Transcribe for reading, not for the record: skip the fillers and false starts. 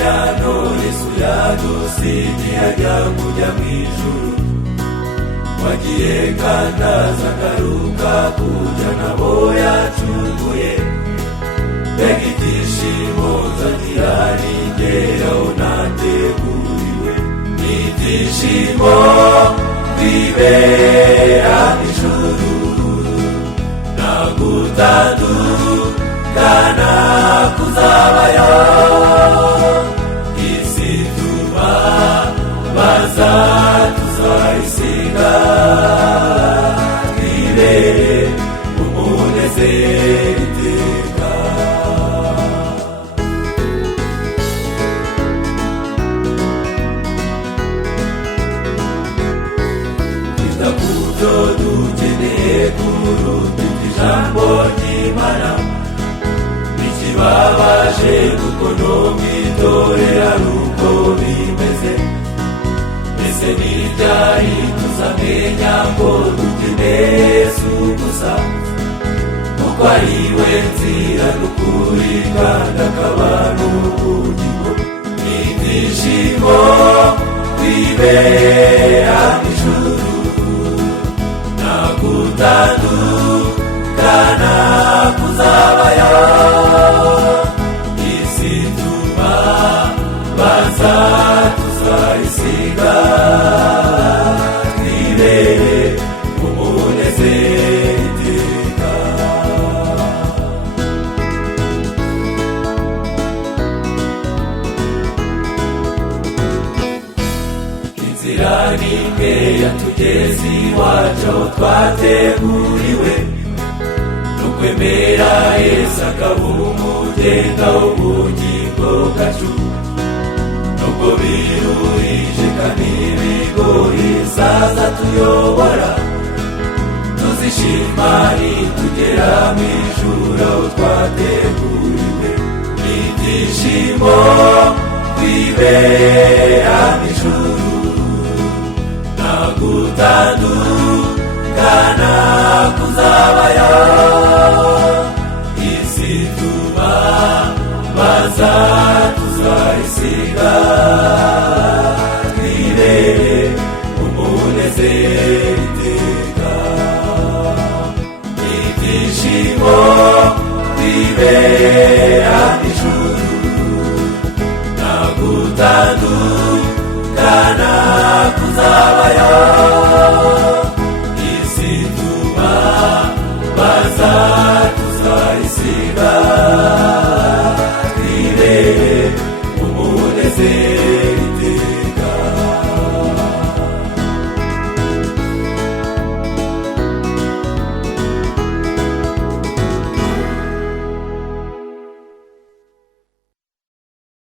isezerano Yesu yadusigiye ajya kujya mu ijuru, wagiye kandi azagaruka kujya nabo yacunguye. Mbega ibyishimo nzagira ningeraho nateguriwe, ibyishimo bibera ijuru, nta gutandukana kuzabayo. Isi tubabaza tuzayisiga, twibere umunezero iteka. Twita ku byo dukeneye kuruta ijambo ry'Imana, ntikibabaje kuko no mu itorero ari uko bimeze. Mbese ni ryari tuzamenya ko dukeneye Yesu gusa, kuko ari we nzira n'ukuri kandi akaba n'ubugingo. Ibyishimo bibera ijuru, nta gutandukana kuzabayo. Isi tubabaza tuzayisiga, twibere umunezero iteka. Inzira nimwe yatugeza iwacu aho twateguriwe, nukwemera Yesu akaba umugenga w'ubugingo bwacu. Nubwo biruhije kandi bigoye saza tuyobora, tuzishima nitugera mu ijuru aho twateguriwe. Ibyishimo bibera mu ijuru, nta gutandukana kuzabayo. Isi tubabaza tuzayisiga, twibere umunezero iteka. Ibyishimo bibera ijuru, nta gutandukana kuzabayo. Isi tubabaza tuzayisiga,